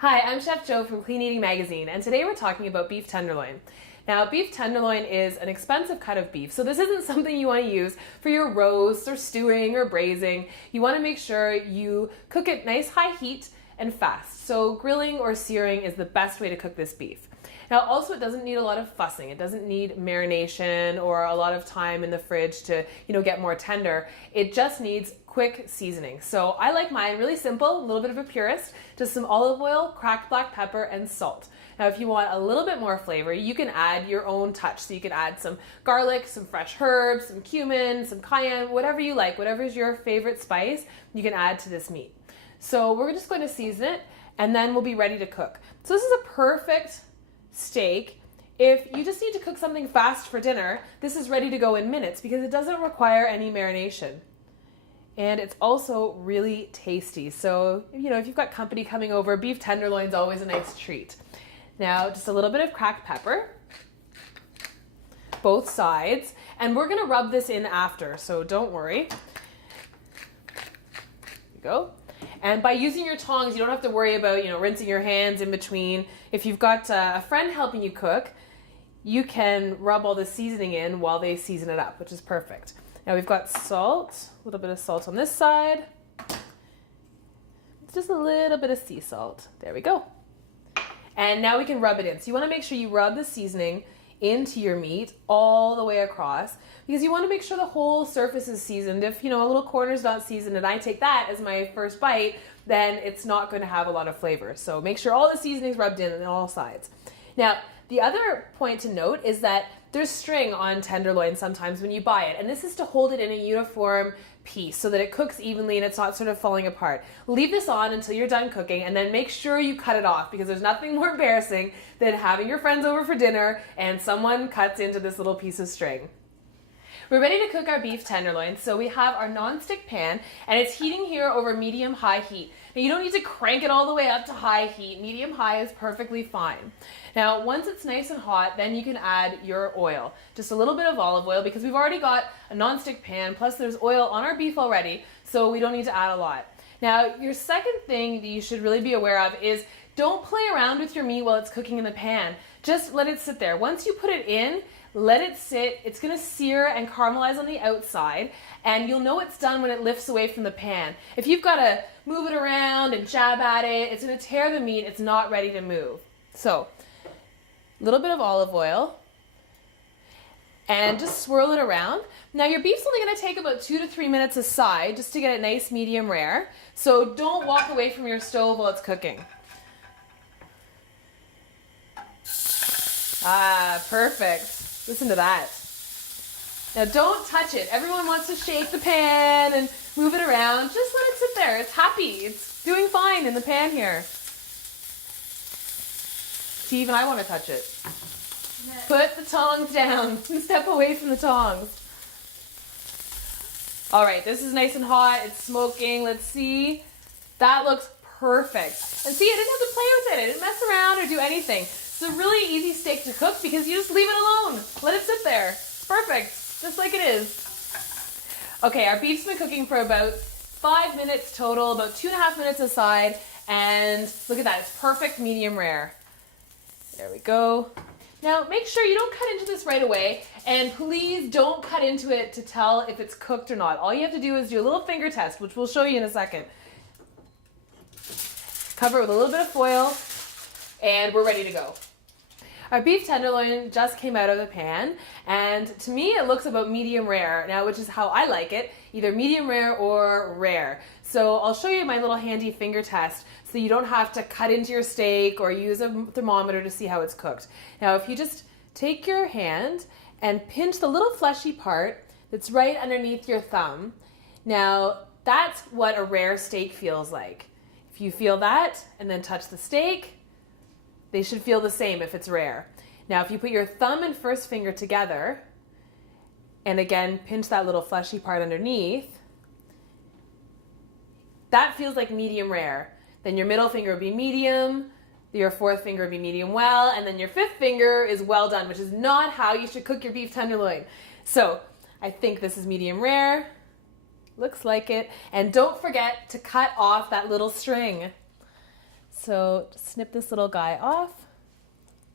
Hi, I'm Chef Joe from Clean Eating Magazine, and today we're talking about beef tenderloin. Now, beef tenderloin is an expensive cut of beef, so this isn't something you want to use for your roasts or stewing or braising. You want to make sure you cook it nice high heat and fast. So grilling or searing is the best way to cook this beef. Now, also, it doesn't need a lot of fussing. It doesn't need marination or a lot of time in the fridge to, get more tender. It just needs quick seasoning. So I like mine really simple, a little bit of a purist, just some olive oil, cracked black pepper, and salt. Now, if you want a little bit more flavor, you can add your own touch. So you can add some garlic, some fresh herbs, some cumin, some cayenne, whatever you like, whatever is your favorite spice, you can add to this meat. So we're just going to season it, and then we'll be ready to cook. So this is a perfect steak. If you just need to cook something fast for dinner, this is ready to go in minutes because it doesn't require any marination. And it's also really tasty. So, if you've got company coming over, beef tenderloin's always a nice treat. Now, just a little bit of cracked pepper, both sides, and we're gonna rub this in after, so don't worry. There you go. And by using your tongs, you don't have to worry about, rinsing your hands in between. If you've got a friend helping you cook, you can rub all the seasoning in while they season it up, which is perfect. Now we've got salt, a little bit of salt on this side. Just a little bit of sea salt. There we go. And now we can rub it in. So you want to make sure you rub the seasoning into your meat all the way across because you want to make sure the whole surface is seasoned. If, a little corner's not seasoned and I take that as my first bite, then it's not going to have a lot of flavor. So make sure all the seasoning's rubbed in on all sides. Now, the other point to note is that there's string on tenderloin sometimes when you buy it, and this is to hold it in a uniform piece so that it cooks evenly and it's not sort of falling apart. Leave this on until you're done cooking and then make sure you cut it off because there's nothing more embarrassing than having your friends over for dinner and someone cuts into this little piece of string. We're ready to cook our beef tenderloin, so we have our non-stick pan and it's heating here over medium-high heat. Now you don't need to crank it all the way up to high heat. Medium-high is perfectly fine. Now once it's nice and hot, then you can add your oil. Just a little bit of olive oil because we've already got a non-stick pan, plus there's oil on our beef already, so we don't need to add a lot. Now your second thing that you should really be aware of is don't play around with your meat while it's cooking in the pan. Just let it sit there. Once you put it in, let it sit. It's going to sear and caramelize on the outside, and you'll know it's done when it lifts away from the pan. If you've got to move it around and jab at it, it's going to tear the meat. It's not ready to move. So, a little bit of olive oil, and just swirl it around. Now your beef's only going to take about 2 to 3 minutes aside just to get it nice medium rare. So don't walk away from your stove while it's cooking. Ah, perfect. Listen to that. Now don't touch it. Everyone wants to shake the pan and move it around. Just let it sit there. It's happy. It's doing fine in the pan here. See, even I want to touch it. Put the tongs down. Step away from the tongs. All right, this is nice and hot. It's smoking. Let's see. That looks perfect. And see, I didn't have to play with it. I didn't mess around or do anything. It's a really easy steak to cook because you just leave it alone. Let it sit there. Perfect. Just like it is. Okay, our beef's been cooking for about 5 minutes total, about 2.5 minutes aside, and look at that. It's perfect medium rare. There we go. Now, make sure you don't cut into this right away, and please don't cut into it to tell if it's cooked or not. All you have to do is do a little finger test, which we'll show you in a second. Cover it with a little bit of foil, and we're ready to go. Our beef tenderloin just came out of the pan, and to me it looks about medium rare now, which is how I like it, either medium rare or rare. So I'll show you my little handy finger test so you don't have to cut into your steak or use a thermometer to see how it's cooked. Now if you just take your hand and pinch the little fleshy part that's right underneath your thumb, now that's what a rare steak feels like. If you feel that and then touch the steak, they should feel the same if it's rare. Now, if you put your thumb and first finger together, and again, pinch that little fleshy part underneath, that feels like medium rare. Then your middle finger would be medium, your fourth finger would be medium well, and then your fifth finger is well done, which is not how you should cook your beef tenderloin. So, I think this is medium rare. Looks like it. And don't forget to cut off that little string. So just snip this little guy off.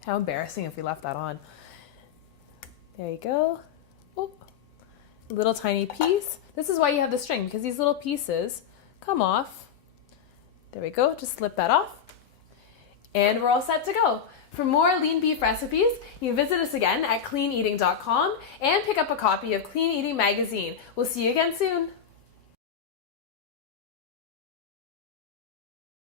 How embarrassing if we left that on. There you go. Oh, little tiny piece. This is why you have the string, because these little pieces come off. There we go. Just slip that off. And we're all set to go. For more lean beef recipes, you can visit us again at cleaneating.com and pick up a copy of Clean Eating Magazine. We'll see you again soon.